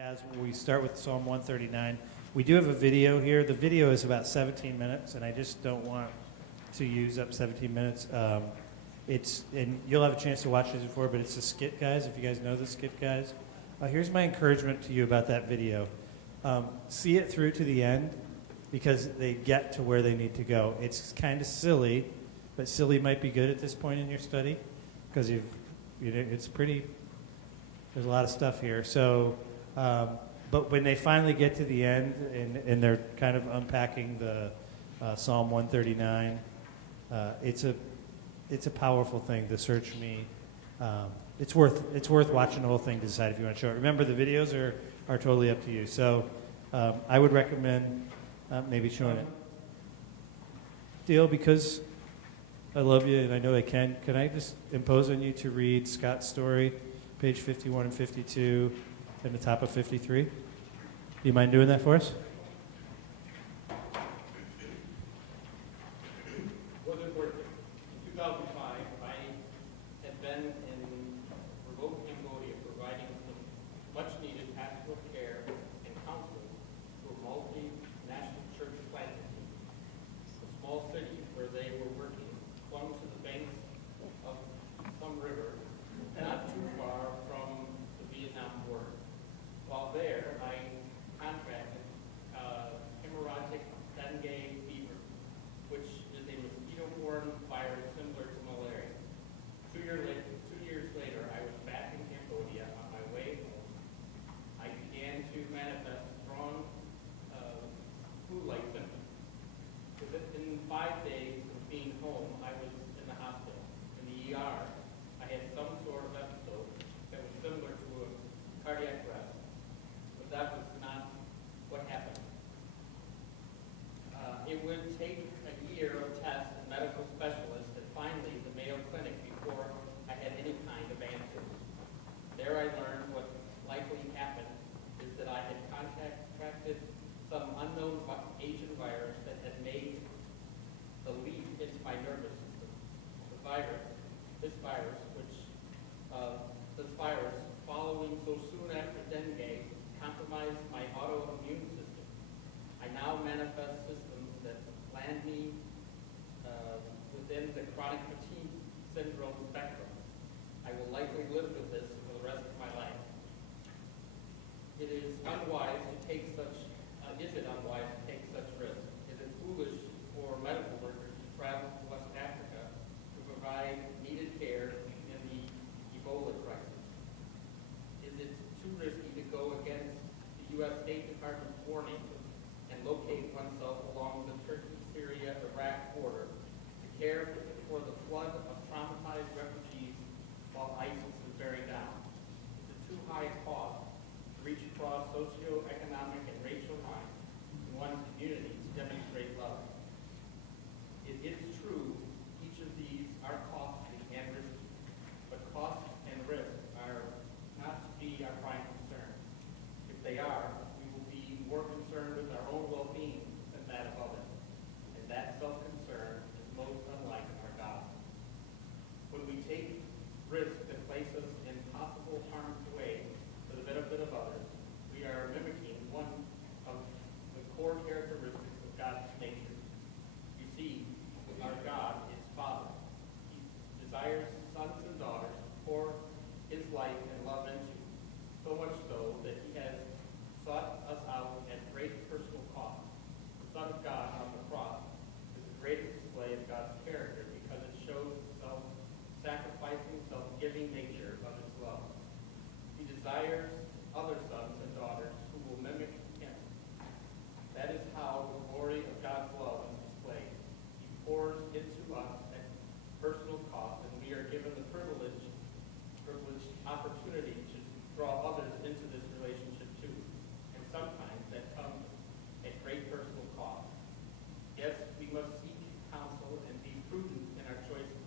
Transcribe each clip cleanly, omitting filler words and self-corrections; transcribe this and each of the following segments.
As we start with Psalm 139, we do have a video here. The video is about 17 minutes, and I just don't want to use up 17 minutes. And you'll have a chance to watch this before, but it's the Skit Guys, if you guys know the Skit Guys. Here's my encouragement to you about that video. See it through to the end, because they get to where they need to go. It's kind of silly, but silly might be good at this point in your study, because it's pretty, there's a lot of stuff here. So, but when they finally get to the end and they're kind of unpacking the Psalm 139, it's a powerful thing. The Search Me. It's worth watching the whole thing to decide if you want to show it. Remember, the videos are totally up to you. So I would recommend maybe showing it. Dale, because I love you and I know I can I just impose on you to read Scott's story, page 51 and 52, and the top of 53? Do you mind doing that for us? Was it worth it? In 2005, I had been in remote Cambodia providing some much-needed pastoral care and counseling to a multinational church planting team. A small city where they were working clung to the banks of some river not too far from the Vietnam border. While there, I contracted hemorrhagic dengue fever, which is a mosquito-borne virus similar to malaria. 2 years later, I was back in Cambodia on my way home. I began to manifest strong flu-like symptoms. Within 5 days of being home, I was in the hospital. In the ER, I had some sort of episode that was similar to a cardiac arrest, but that was not what happened. It would take a year of tests and medical specialists and finally the Mayo Clinic before I had any kind of answers. There I learned what likely happened is that I had contracted some unknown Asian virus that had made the leap into my nervous system. This virus, following so soon after dengue, compromised my autoimmune system. I now manifest systems that land me within the chronic fatigue syndrome spectrum. I will likely live with this for the rest of my life. Is it unwise to take such risks? Is it foolish for medical workers to travel to West Africa to provide needed care in the Ebola crisis? Is it too risky to go against the U.S. State Department's warning and locate oneself along the Turkey-Syria-Iraq border to care for the flood of traumatized refugees while ISIS is bearing down? Is it too high a cost to reach across socioeconomic and racial lines in one's community to demonstrate love? It is true, each of these are costly and risky, but cost and risk are not to be our prime concern. If they are, we will be more concerned with our own well-being than that of others. And that self-concern is most unlike our God. When we take risks that place us in possible harm's way for the benefit of others, we are mimicking one of the core characteristics of God's nature. You see, our God is Father. He desires sons and daughters to pour his life and love into, so much so that he has sought us out at great personal cost. The Son of God on the cross is the greatest display of God's character because it shows the self-sacrificing, self-giving nature of his love. He desires other sons and daughters who will mimic him. That is how the glory of God's love is displayed. He pours into us at personal cost, and we are given the privileged opportunity to draw others into this relationship too. And sometimes that comes at great personal cost. Yes, we must seek counsel and be prudent in our choices.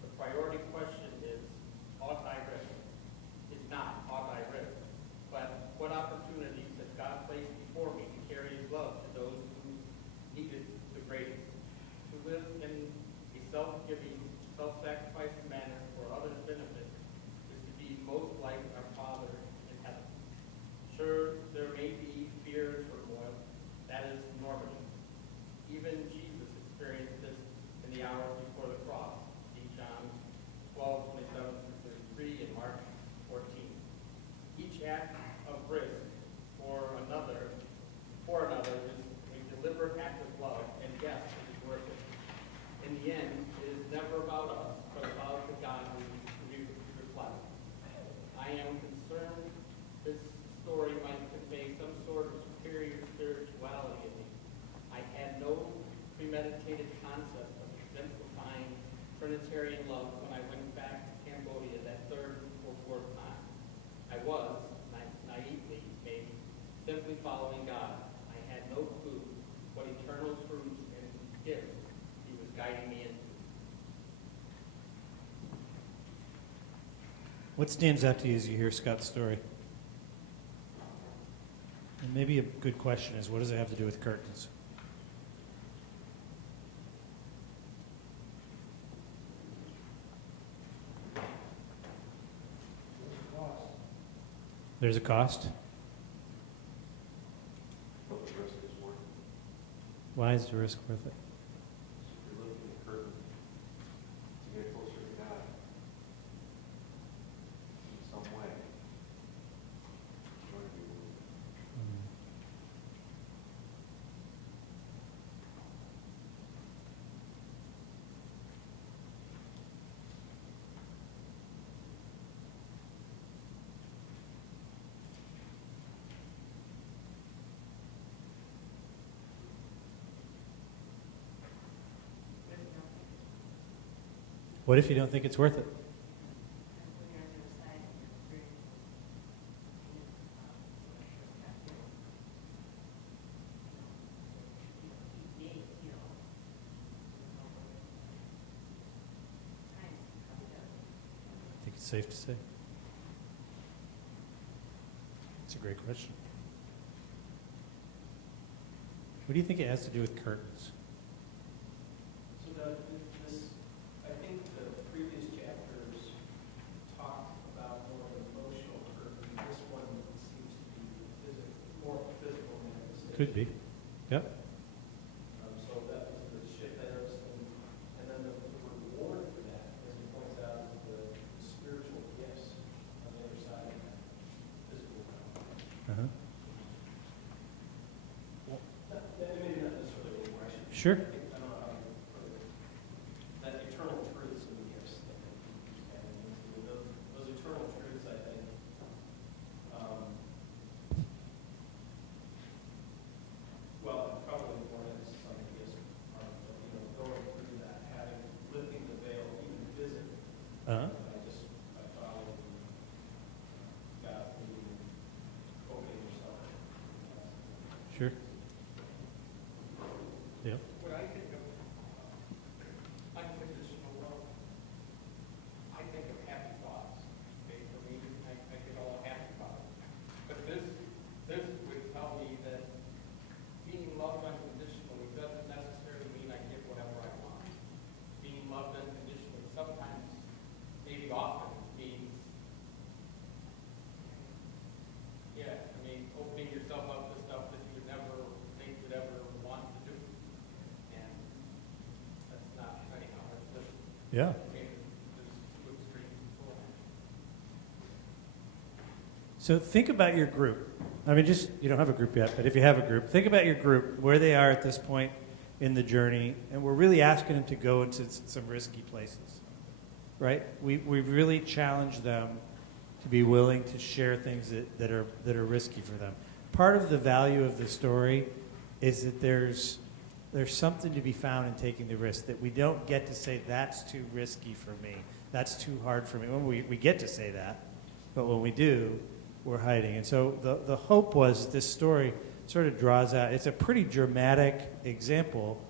The priority question is, ought I risk? It's not, ought I risk? But what opportunities has God placed before me to carry his love to those who need it the greatest? To live in a self-giving, self-sacrificing manner for others' benefit is to be most like our Father act of risk for another is a deliberate act of love, and yes, it is worth it. In the end, it is never about us, but about the God we reflect. I am concerned this story might convey some sort of superior spirituality in me. I had no premeditated concept of exemplifying Trinitarian love when I went back to Cambodia that third or fourth time. I was, naively maybe, simply following God. I had no clue what eternal truths and gifts he was guiding me into. What stands out to you as you hear Scott's story? And maybe a good question is, what does it have to do with curtains? There's a cost. But the risk is worth it. Why is the risk worth it? If you're lifting the curtain to get closer to God in some way, it's going to be worth it. What if you don't think it's worth it? I think it's safe to say. It's a great question. What do you think it has to do with curtains? So this, I think the previous chapters talked about more of an emotional curtain. This one seems to be more physical manifestation. Could be. Yep. So that was the shift there. And then the reward for that, as he points out, is the spiritual gifts on the other side of that physical realm. Uh-huh. Maybe not necessarily a question. Sure. I don't know how you put it. That eternal truths and gifts that he's adding into those eternal truths, I think. Well, probably more emphasis on the gifts part, but going through that, lifting the veil, even physically. Uh-huh. By following God, leading, opening yourself. Sure. Yep. What I think of unconditional love, I think of happy thoughts. Okay, for me, I get all happy about it. But this would tell me that being loved unconditionally doesn't necessarily mean I get whatever I want. Being loved unconditionally sometimes, maybe often, means, opening yourself up to stuff that you would never think you'd ever want to do. And that's not, anyhow, that's just, Yeah. there's two extremes before. So think about your group. I mean, you don't have a group yet, but if you have a group, think about your group, where they are at this point in the journey, and we're really asking them to go into some risky places, right? We really challenge them to be willing to share things that are risky for them. Part of the value of the story is that there's something to be found in taking the risk, that we don't get to say, that's too risky for me, that's too hard for me. Well, we get to say that, but when we do, we're hiding. And so the hope was this story sort of draws out, it's a pretty dramatic example,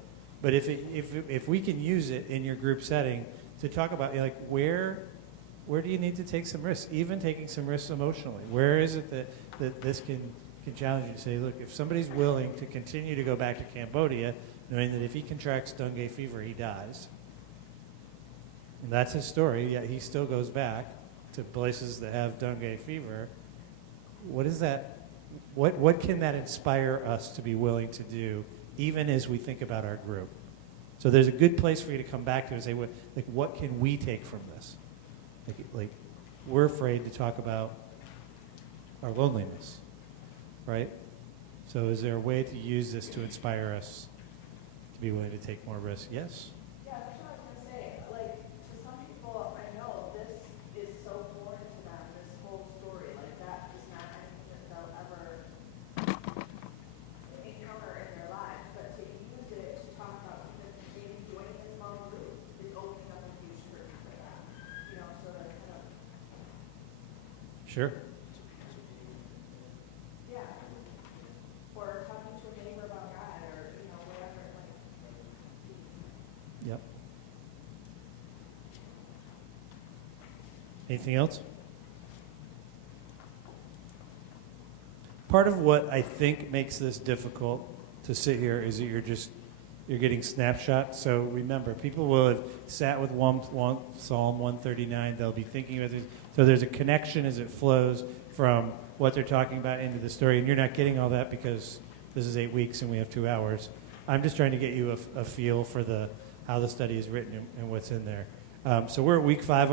but if we can use it in your group setting to talk about, where do you need to take some risks, even taking some risks emotionally? Where is it that this can challenge you to say, look, if somebody's willing to continue to go back to Cambodia, knowing that if he contracts dengue fever, he dies, and that's his story, yet he still goes back to places that have dengue fever, what is that? What can that inspire us to be willing to do, even as we think about our group? So there's a good place for you to come back to and say, what can we take from this? Like we're afraid to talk about our loneliness, right? So is there a way to use this to inspire us to be willing to take more risks? Yes? Yeah, that's what I was gonna say, like, to some people, I know this is so foreign to them, this whole story, like, that is not anything that they'll ever encounter in their lives, but to use it to talk about even maybe joining a small group is opening up a huge curtain for them, you know, so that kind of, Sure. yeah. Or talking to a neighbor about God, or, you know, whatever, like, Yep. Anything else? Part of what I think makes this difficult to sit here is that you're getting snapshots. So remember, people will have sat with Psalm 139. They'll be thinking about this. So there's a connection as it flows from what they're talking about into the story. And you're not getting all that because this is 8 weeks and we have 2 hours. I'm just trying to get you a feel for how the study is written and what's in there. So we're at week 5.